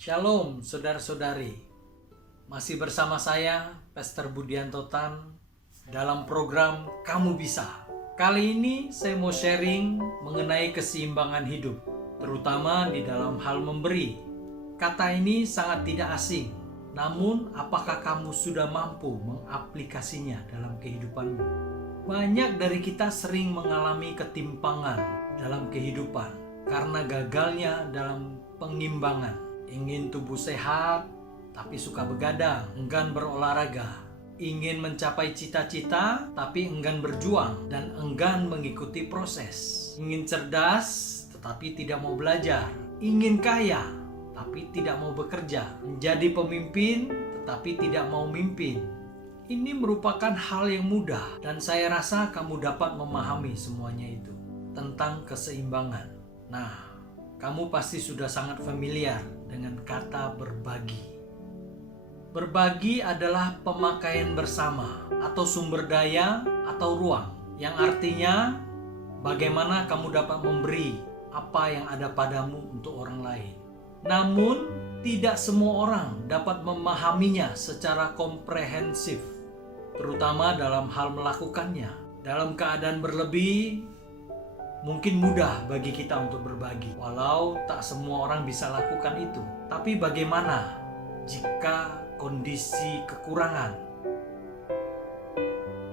Shalom saudara-saudari, masih bersama saya Pastor Budianto Tan dalam program Kamu Bisa. Kali ini saya mau sharing mengenai keseimbangan hidup, terutama di dalam hal memberi. Kata ini sangat tidak asing, namun apakah kamu sudah mampu mengaplikasinya dalam kehidupanmu? Banyak dari kita sering mengalami ketimpangan dalam kehidupan karena gagalnya dalam pengimbangan. Ingin tubuh sehat, tapi suka begadang, enggan berolahraga. Ingin mencapai cita-cita, tapi enggan berjuang dan enggan mengikuti proses. Ingin cerdas, tetapi tidak mau belajar. Ingin kaya, tapi tidak mau bekerja. Menjadi pemimpin, tetapi tidak mau mimpin. Ini merupakan hal yang mudah, dan saya rasa kamu dapat memahami semuanya itu tentang keseimbangan. Nah, kamu pasti sudah sangat familiar dengan kata berbagi. Berbagi adalah pemakaian bersama atau sumber daya atau ruang, yang artinya bagaimana kamu dapat memberi apa yang ada padamu untuk orang lain. Namun, tidak semua orang dapat memahaminya secara komprehensif, terutama dalam hal melakukannya. Dalam keadaan berlebih, mungkin mudah bagi kita untuk berbagi, walau tak semua orang bisa lakukan itu. Tapi bagaimana jika kondisi kekurangan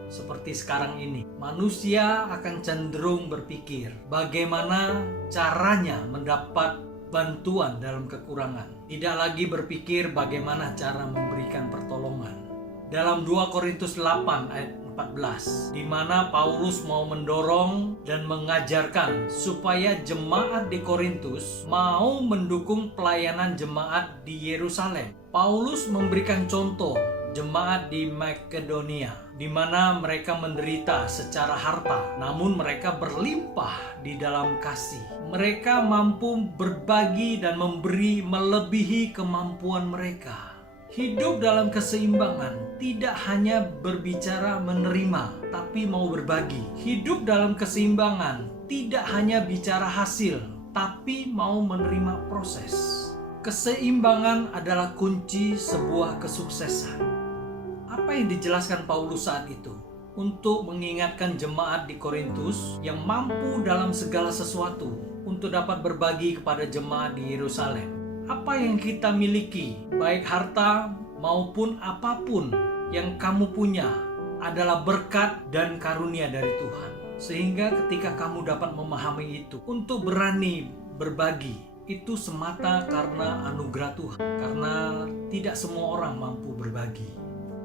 seperti sekarang ini? Manusia akan cenderung berpikir bagaimana caranya mendapat bantuan dalam kekurangan. Tidak lagi berpikir bagaimana cara memberikan pertolongan. Dalam 2 Korintus 8 ayat 14, di mana Paulus mau mendorong dan mengajarkan supaya jemaat di Korintus mau mendukung pelayanan jemaat di Yerusalem. Paulus memberikan contoh jemaat di Makedonia, di mana mereka menderita secara harta, namun mereka berlimpah di dalam kasih. Mereka mampu berbagi dan memberi melebihi kemampuan mereka. Hidup dalam keseimbangan tidak hanya berbicara menerima, tapi mau berbagi. Hidup dalam keseimbangan tidak hanya bicara hasil, tapi mau menerima proses. Keseimbangan adalah kunci sebuah kesuksesan. Apa yang dijelaskan Paulus saat itu? Untuk mengingatkan jemaat di Korintus yang mampu dalam segala sesuatu untuk dapat berbagi kepada jemaat di Yerusalem. Apa yang kita miliki, baik harta maupun apapun yang kamu punya, adalah berkat dan karunia dari Tuhan. Sehingga ketika kamu dapat memahami itu, untuk berani berbagi, itu semata karena anugerah Tuhan. Karena tidak semua orang mampu berbagi.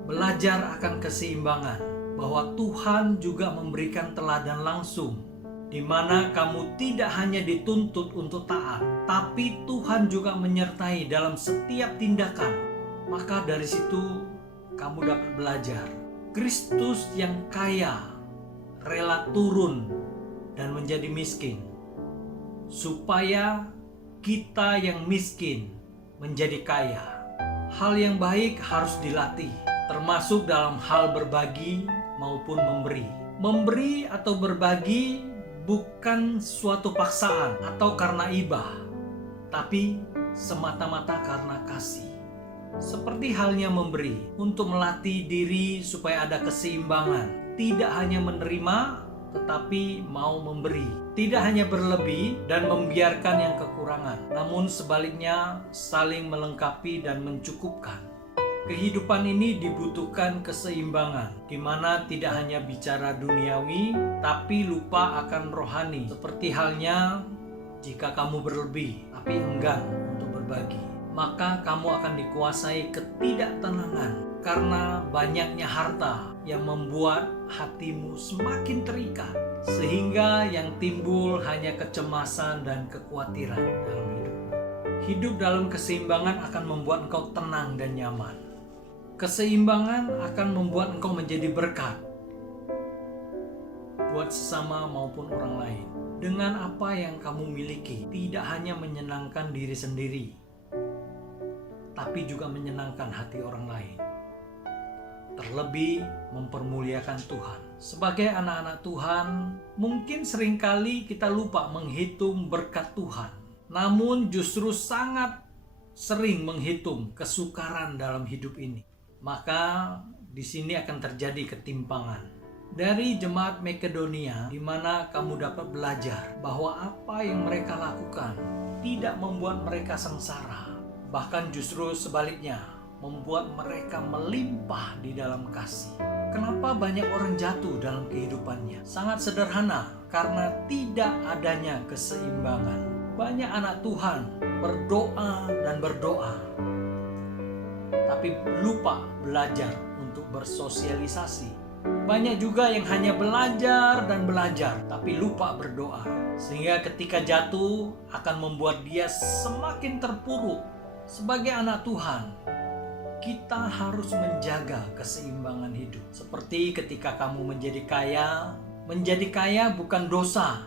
Belajar akan keseimbangan, bahwa Tuhan juga memberikan teladan langsung, di mana kamu tidak hanya dituntut untuk taat, tapi Tuhan juga menyertai dalam setiap tindakan. Maka dari situ kamu dapat belajar. Kristus yang kaya rela turun dan menjadi miskin, supaya kita yang miskin menjadi kaya. Hal yang baik harus dilatih, termasuk dalam hal berbagi maupun memberi. Memberi atau berbagi bukan suatu paksaan atau karena ibah, tapi semata-mata karena kasih. Seperti halnya memberi, untuk melatih diri supaya ada keseimbangan. Tidak hanya menerima, tetapi mau memberi. Tidak hanya berlebih dan membiarkan yang kekurangan, namun sebaliknya saling melengkapi dan mencukupkan. Kehidupan ini dibutuhkan keseimbangan, di mana tidak hanya bicara duniawi, tapi lupa akan rohani. Seperti halnya jika kamu berlebih, tapi enggan untuk berbagi, maka kamu akan dikuasai ketidaktenangan karena banyaknya harta yang membuat hatimu semakin terikat, sehingga yang timbul hanya kecemasan dan kekhawatiran dalam hidup. Hidup dalam keseimbangan akan membuat engkau tenang dan nyaman. Keseimbangan akan membuat engkau menjadi berkat buat sesama maupun orang lain. Dengan apa yang kamu miliki, tidak hanya menyenangkan diri sendiri, tapi juga menyenangkan hati orang lain. Terlebih mempermuliakan Tuhan. Sebagai anak-anak Tuhan, mungkin seringkali kita lupa menghitung berkat Tuhan. Namun justru sangat sering menghitung kesukaran dalam hidup ini. Maka di sini akan terjadi ketimpangan. Dari jemaat Makedonia, di mana kamu dapat belajar bahwa apa yang mereka lakukan tidak membuat mereka sengsara. Bahkan justru sebaliknya, membuat mereka melimpah di dalam kasih. Kenapa banyak orang jatuh dalam kehidupannya? Sangat sederhana, karena tidak adanya keseimbangan. Banyak anak Tuhan berdoa dan berdoa, tapi lupa belajar untuk bersosialisasi. Banyak juga yang hanya belajar dan belajar, tapi lupa berdoa. Sehingga ketika jatuh akan membuat dia semakin terpuruk. Sebagai anak Tuhan, kita harus menjaga keseimbangan hidup. Seperti ketika kamu menjadi kaya bukan dosa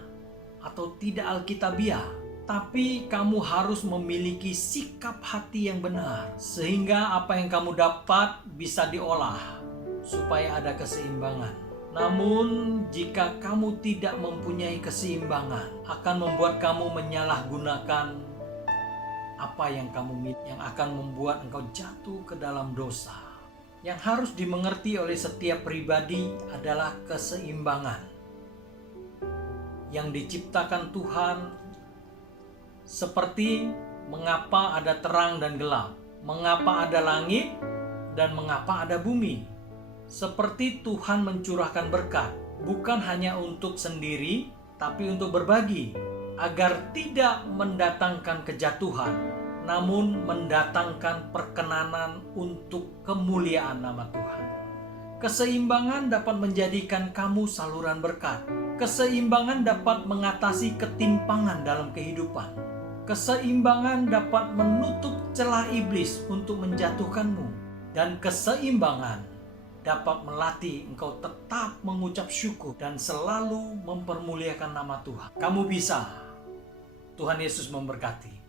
atau tidak alkitabiah, tapi kamu harus memiliki sikap hati yang benar, sehingga apa yang kamu dapat bisa diolah supaya ada keseimbangan. Namun jika kamu tidak mempunyai keseimbangan, akan membuat kamu menyalahgunakan apa yang kamu miliki, yang akan membuat engkau jatuh ke dalam dosa. Yang harus dimengerti oleh setiap pribadi adalah keseimbangan yang diciptakan Tuhan, seperti mengapa ada terang dan gelap, mengapa ada langit dan mengapa ada bumi. Seperti Tuhan mencurahkan berkat, bukan hanya untuk sendiri, tapi untuk berbagi, agar tidak mendatangkan kejatuhan, namun mendatangkan perkenanan untuk kemuliaan nama Tuhan. Keseimbangan dapat menjadikan kamu saluran berkat. Keseimbangan dapat mengatasi ketimpangan dalam kehidupan. Keseimbangan dapat menutup celah iblis untuk menjatuhkanmu. Dan keseimbangan dapat melatih engkau tetap mengucap syukur dan selalu mempermuliakan nama Tuhan. Kamu bisa. Tuhan Yesus memberkati.